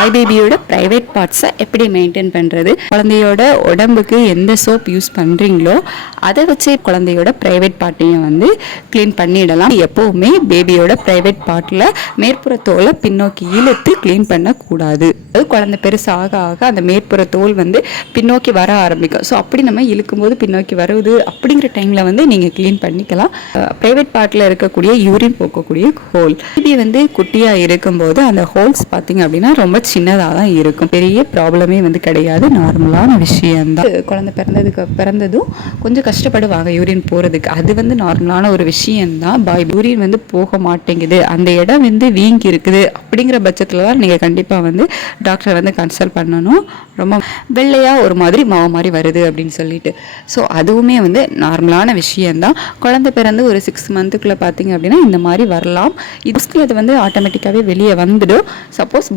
பாய் பேபியோட ப்ரைவேட் பார்ட்ஸை எப்படி மெயின்டைன் பண்ணுறது, குழந்தையோட உடம்புக்கு எந்த சோப் யூஸ் பண்ணுறீங்களோ அதை வச்சு குழந்தையோட ப்ரைவேட் பார்ட்டையும் வந்து க்ளீன் பண்ணிடலாம். எப்போவுமே பேபியோட ப்ரைவேட் பார்ட்டில் மேற்புற தோலை பின்னோக்கி இழுத்து க்ளீன் பண்ணக்கூடாது. அது குழந்தை பெருசாக ஆக அந்த மேற்புற தோல் வந்து பின்னோக்கி வர ஆரம்பிக்கும். ஸோ அப்படி நம்ம இழுக்கும்போது பின்னோக்கி வருது அப்படிங்கிற டைமில் வந்து நீங்கள் க்ளீன் பண்ணிக்கலாம். ப்ரைவேட் பார்ட்டில் இருக்கக்கூடிய யூரின் போக்கக்கூடிய ஹோல் பேபி வந்து குட்டியாக இருக்கும்போது அந்த ஹோல்ஸ் பார்த்தீங்க அப்படின்னா ரொம்ப சின்னதாக தான் இருக்கும். பெரிய ப்ராப்ளமே வந்து கிடையாது, நார்மலான விஷயம்தான். குழந்தை பிறந்ததும் கொஞ்சம் கஷ்டப்படுவாங்க யூரின் போகிறதுக்கு. அது வந்து நார்மலான ஒரு விஷயம்தான். யூரின் வந்து போக மாட்டேங்குது, அந்த இடம் வந்து வீங்கி இருக்குது அப்படிங்கிற பட்சத்தில் தான் நீங்கள் கண்டிப்பாக வந்து டாக்டரை வந்து கன்சல்ட் பண்ணணும். ரொம்ப வெள்ளையாக ஒரு மாதிரி மாவு மாதிரி வருது அப்படின்னு சொல்லிட்டு. ஸோ அதுவுமே வந்து நார்மலான விஷயம்தான். குழந்தை பிறந்து ஒரு 6 மந்த்துக்குள்ளே பார்த்தீங்க அப்படின்னா இந்த மாதிரி வரலாம். இது வந்து ஆட்டோமேட்டிக்காகவே வெளியே வந்துடும். சப்போஸ்